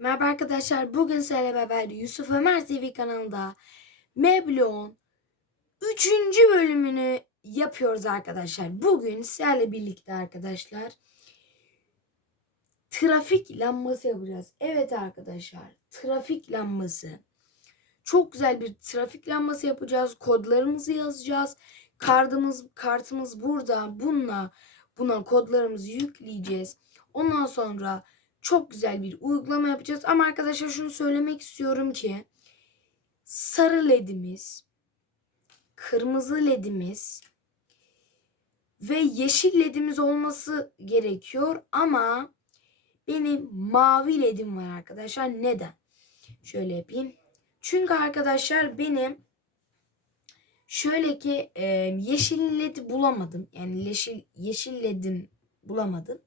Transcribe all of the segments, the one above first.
Merhaba arkadaşlar. Bugün sizlerle beraber Yusuf Ömer TV kanalında Meblon 3. bölümünü yapıyoruz arkadaşlar. Bugün sizlerle birlikte arkadaşlar trafik lambası yapacağız. Evet arkadaşlar trafik lambası. Çok güzel bir trafik lambası yapacağız. Kodlarımızı yazacağız. Kartımız, kartımız burada. Bununla buna kodlarımızı yükleyeceğiz. Ondan sonra çok güzel bir uygulama yapacağız. Ama arkadaşlar şunu söylemek istiyorum ki sarı ledimiz, kırmızı ledimiz ve yeşil ledimiz olması gerekiyor ama benim mavi ledim var arkadaşlar. Neden? Şöyle yapayım. Çünkü arkadaşlar benim şöyle ki e, yeşil ledi bulamadım. Yani yeşil yeşil ledim bulamadım.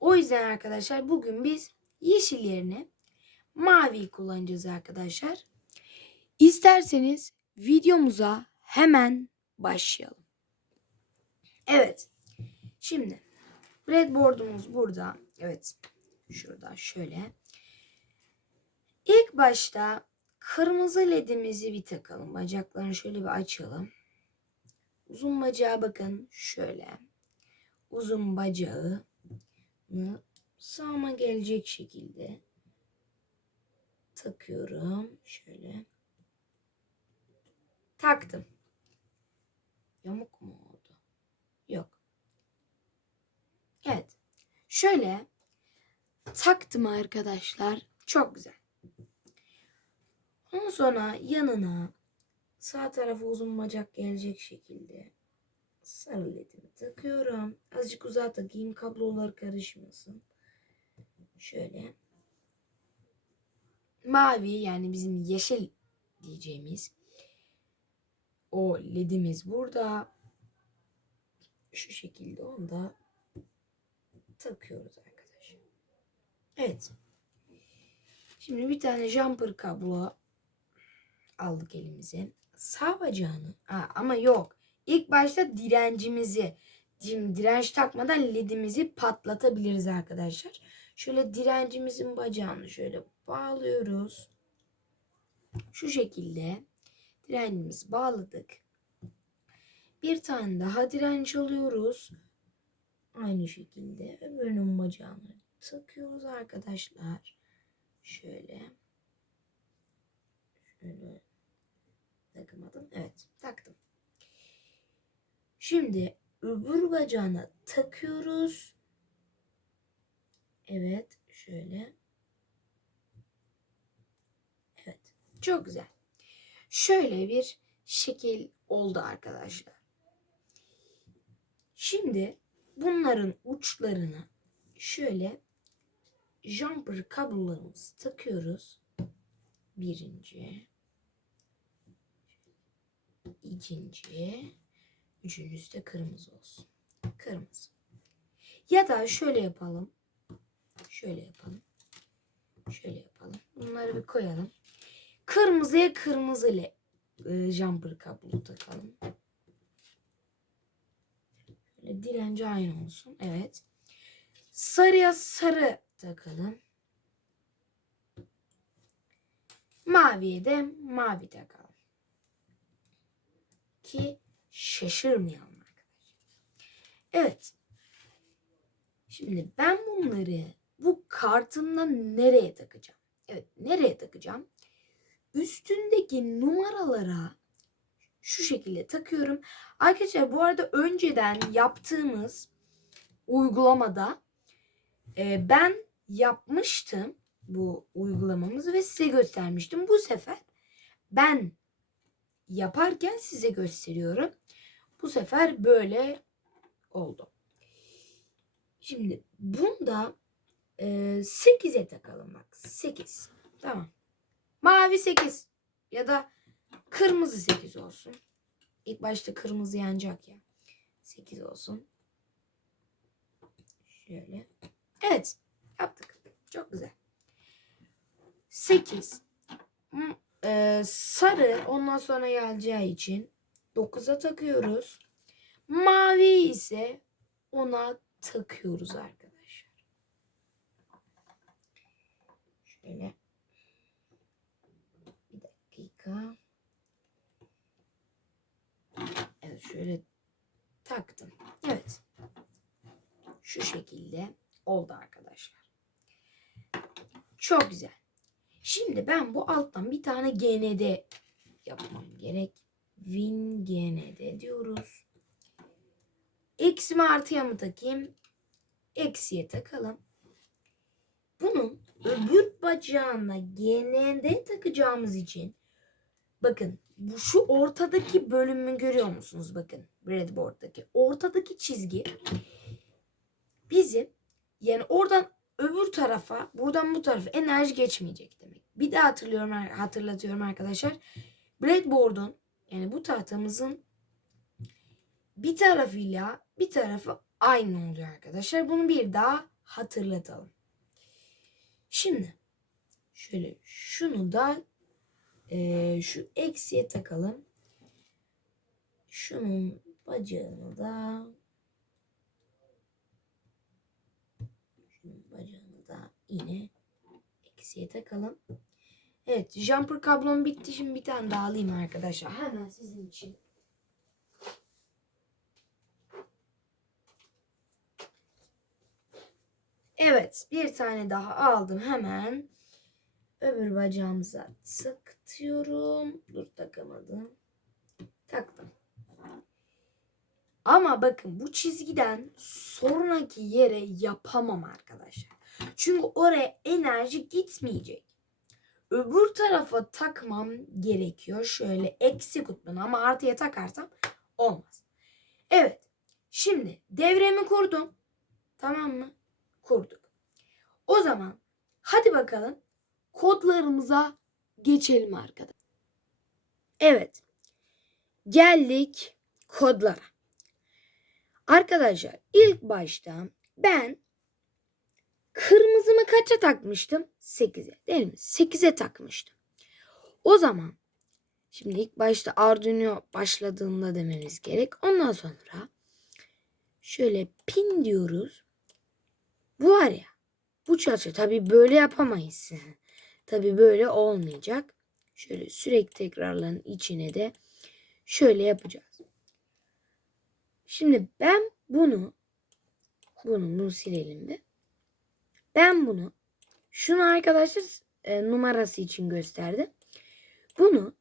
O yüzden arkadaşlar bugün biz yeşil yerine mavi kullanacağız arkadaşlar. İsterseniz videomuza hemen başlayalım. Evet. Şimdi breadboard'umuz burada. Evet. Şurada şöyle. İlk başta kırmızı ledimizi bir takalım. Bacaklarını şöyle bir açalım. Uzun bacağı bakın şöyle. Uzun bacağı sağıma gelecek şekilde takıyorum. Şöyle. Taktım. Yamuk mu oldu? Yok. Evet. Şöyle taktım arkadaşlar. Çok güzel. Ondan sonra yanına sağ tarafa uzun bacak gelecek şekilde sarı ledimi takıyorum. Azıcık uzağa takayım kablolar karışmasın. Şöyle. Mavi yani bizim yeşil diyeceğimiz o ledimiz burada. Şu şekilde onu da takıyoruz arkadaşlar. Evet. Şimdi bir tane jumper kablo aldık elimize. Sağ bacağını Aa, ama yok. İlk başta direncimizi direnç takmadan ledimizi patlatabiliriz arkadaşlar. Şöyle direncimizin bacağını şöyle bağlıyoruz. Şu şekilde direncimizi bağladık. Bir tane daha direnç alıyoruz. Aynı şekilde öbürünün bacağını takıyoruz arkadaşlar. Şöyle. Şöyle takamadım. Evet taktım. Şimdi öbür bacağına takıyoruz. Evet şöyle. Evet çok güzel. Şöyle bir şekil oldu arkadaşlar. Şimdi bunların uçlarını şöyle jumper kablolarımızı takıyoruz. Birinci, ikinci, üçüncüsü de kırmızı olsun. Kırmızı. Ya da şöyle yapalım. Şöyle yapalım. Şöyle yapalım. Bunları bir koyalım. Kırmızıya kırmızı ile e, jumper kablo takalım. Böyle direnci aynı olsun. Evet. Sarıya sarı takalım. Maviye de mavi takalım. Ki şaşırmayalım arkadaşlar. Evet. Şimdi ben bunları bu kartımdan nereye takacağım? Evet nereye takacağım? Üstündeki numaralara şu şekilde takıyorum. Arkadaşlar bu arada önceden yaptığımız uygulamada e, ben yapmıştım bu uygulamamızı ve size göstermiştim. Bu sefer ben yaparken size gösteriyorum. Bu sefer böyle oldu. Şimdi bunda e, 8'e takalım bak. 8. Tamam. Mavi 8 ya da kırmızı 8 olsun. İlk başta kırmızı yanacak ya. 8 olsun. Şöyle. Evet. Yaptık. Çok güzel. 8. Ee, sarı ondan sonra geleceği için 9'a takıyoruz. Mavi ise ona takıyoruz arkadaşlar. Şöyle. Bir dakika. Evet şöyle taktım. Evet. Şu şekilde oldu arkadaşlar. Çok güzel. Şimdi ben bu alttan bir tane GND yapmam gerek. Win GND diyoruz. Eksi mi artıya mı takayım? Eksiye takalım. Bunun öbür bacağına GND takacağımız için bakın bu şu ortadaki bölümü görüyor musunuz? Bakın breadboard'daki ortadaki çizgi bizim yani oradan öbür tarafa buradan bu tarafa enerji geçmeyecek demek. Bir daha hatırlıyorum hatırlatıyorum arkadaşlar. Breadboard'un yani bu tahtamızın bir tarafıyla bir tarafı aynı oluyor arkadaşlar. Bunu bir daha hatırlatalım. Şimdi şöyle şunu da e, şu eksiye takalım. Şunun bacağını da şunun bacağını da yine eksiye takalım. Evet jumper kablom bitti. Şimdi bir tane daha alayım arkadaşlar. Hemen sizin için. Evet bir tane daha aldım hemen. Öbür bacağımıza sıkıyorum. Dur takamadım. Taktım. Ama bakın bu çizgiden sonraki yere yapamam arkadaşlar. Çünkü oraya enerji gitmeyecek. Öbür tarafa takmam gerekiyor. Şöyle eksi kutbuna ama artıya takarsam olmaz. Evet. Şimdi devremi kurdum. Tamam mı? Kurduk. O zaman hadi bakalım kodlarımıza geçelim arkadaşlar. Evet. Geldik kodlara. Arkadaşlar ilk başta ben kırmızımı kaça takmıştım? 8'e değil mi? 8'e takmıştım. O zaman şimdi ilk başta Arduino başladığında dememiz gerek. Ondan sonra şöyle pin diyoruz. Bu var ya bu çalışıyor. Tabi böyle yapamayız. Tabi böyle olmayacak. Şöyle sürekli tekrarların içine de şöyle yapacağız. Şimdi ben bunu bunu bunu silelim de. Ben bunu şunu arkadaşlar e, numarası için gösterdim. Bunu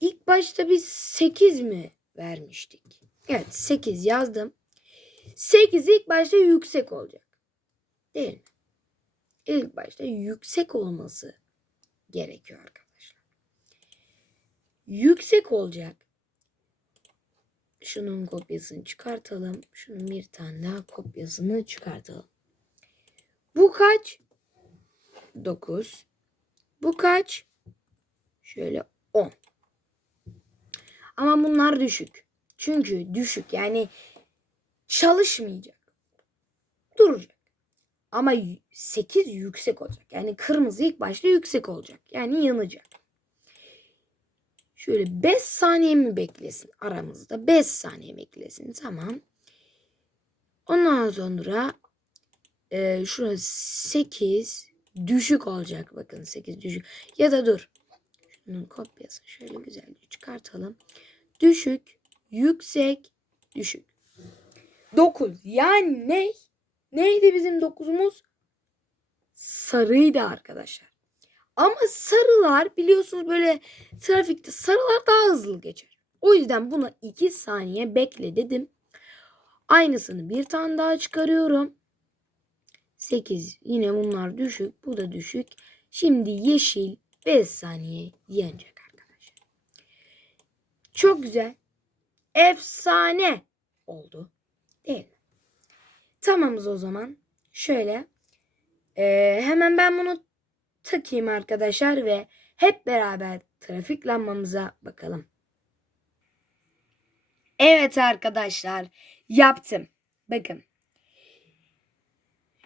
ilk başta biz 8 mi vermiştik? Evet 8 yazdım. 8 ilk başta yüksek olacak. Değil mi? İlk başta yüksek olması gerekiyor arkadaşlar. Yüksek olacak. Şunun kopyasını çıkartalım. Şunun bir tane daha kopyasını çıkartalım. Bu kaç? 9. Bu kaç? Şöyle 10. Ama bunlar düşük. Çünkü düşük yani çalışmayacak. Duracak. Ama 8 yüksek olacak. Yani kırmızı ilk başta yüksek olacak. Yani yanacak. Şöyle 5 saniye mi beklesin aramızda? 5 saniye beklesin. Tamam. Ondan sonra e, şurası 8 düşük olacak. Bakın 8 düşük. Ya da dur. Şunun kopyasını şöyle güzelce çıkartalım. Düşük, yüksek, düşük. 9. Yani ne? Neydi bizim 9'umuz? Sarıydı arkadaşlar. Ama sarılar biliyorsunuz böyle trafikte sarılar daha hızlı geçer. O yüzden buna 2 saniye bekle dedim. Aynısını bir tane daha çıkarıyorum. 8 yine bunlar düşük. Bu da düşük. Şimdi yeşil 5 saniye yanacak arkadaşlar. Çok güzel. Efsane oldu. Değil mi? Tamamız o zaman. Şöyle. Ee, hemen ben bunu takayım arkadaşlar ve hep beraber trafik lambamıza bakalım. Evet arkadaşlar yaptım. Bakın.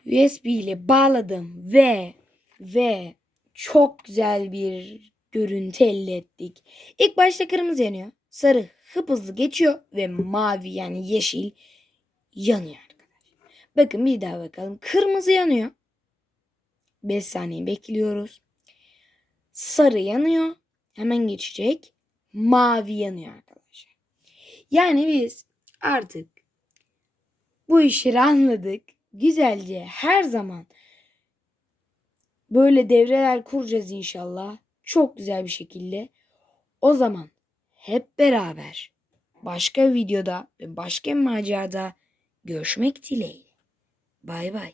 USB ile bağladım ve ve çok güzel bir görüntü elde ettik. İlk başta kırmızı yanıyor. Sarı hıp hızlı geçiyor ve mavi yani yeşil yanıyor arkadaşlar. Bakın bir daha bakalım. Kırmızı yanıyor. 5 saniye bekliyoruz. Sarı yanıyor. Hemen geçecek. Mavi yanıyor arkadaşlar. Yani biz artık bu işleri anladık. Güzelce her zaman böyle devreler kuracağız inşallah. Çok güzel bir şekilde. O zaman hep beraber başka videoda ve başka macerada görüşmek dileğiyle. Bay bay.